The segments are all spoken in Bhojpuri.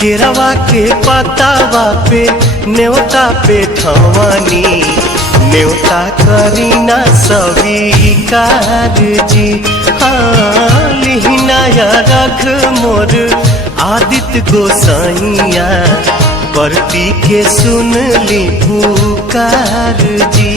केरवा के पतावा पे न्योता पे ठवानी न्योता करीना स्वीकार जी। हाँ लिहिनाया रख मोर आदित्य गोसाइया परती के सुन ली पुकार जी।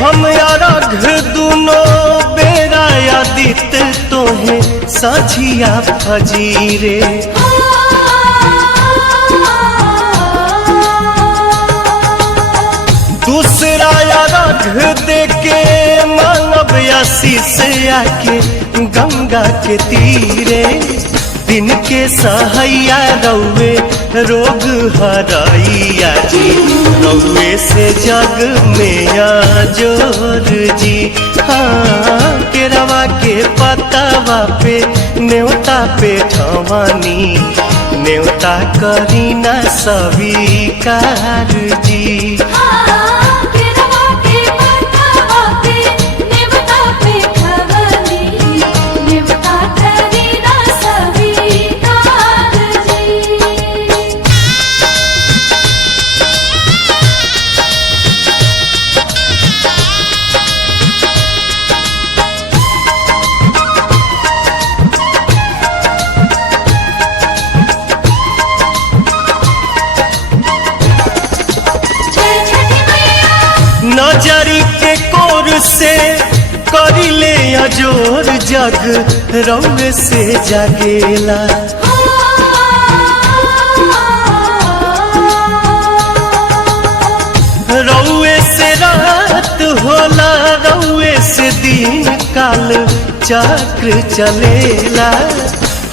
हम अरघ दुनो बेरा आदित तोहे साझिया फजीरे। दूसरा अरघ देके मानव आशीष आके गंगा के तीरे। दिन के सहैया रौवे रोग हराइया जी रौवे से जग में जोर जी। हाँ केरवा के पतावा पे न्योता पे ठवानी न्योता करीना स्वीकार जी। नजरी के कोर से करिले अजोर जग रौवे से जागेला। रौवे से रात होला रौवे से दिन काल चक्र चलेला।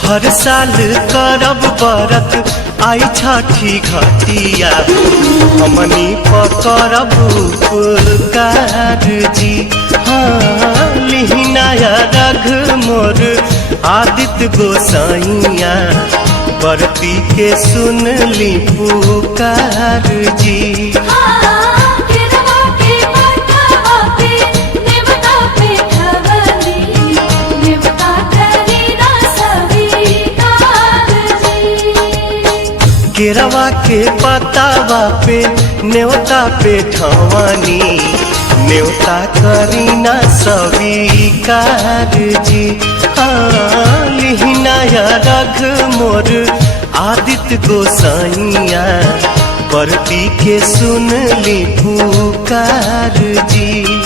हर साल करब बरत आई छठी घटिया हमनी पकड़ब उपकार जी। हाँ लिहिनाया रघ मोर आदित्य गोसाइया बरती के सुन ली पुकार जी। केरवा के पतावा पे न्योता पे ठवानी न्योता करीना स्वीकार जी। हाँ लिहिनाया रघ मोर आदित्य गोसाइया परती के सुन ली पुकार जी।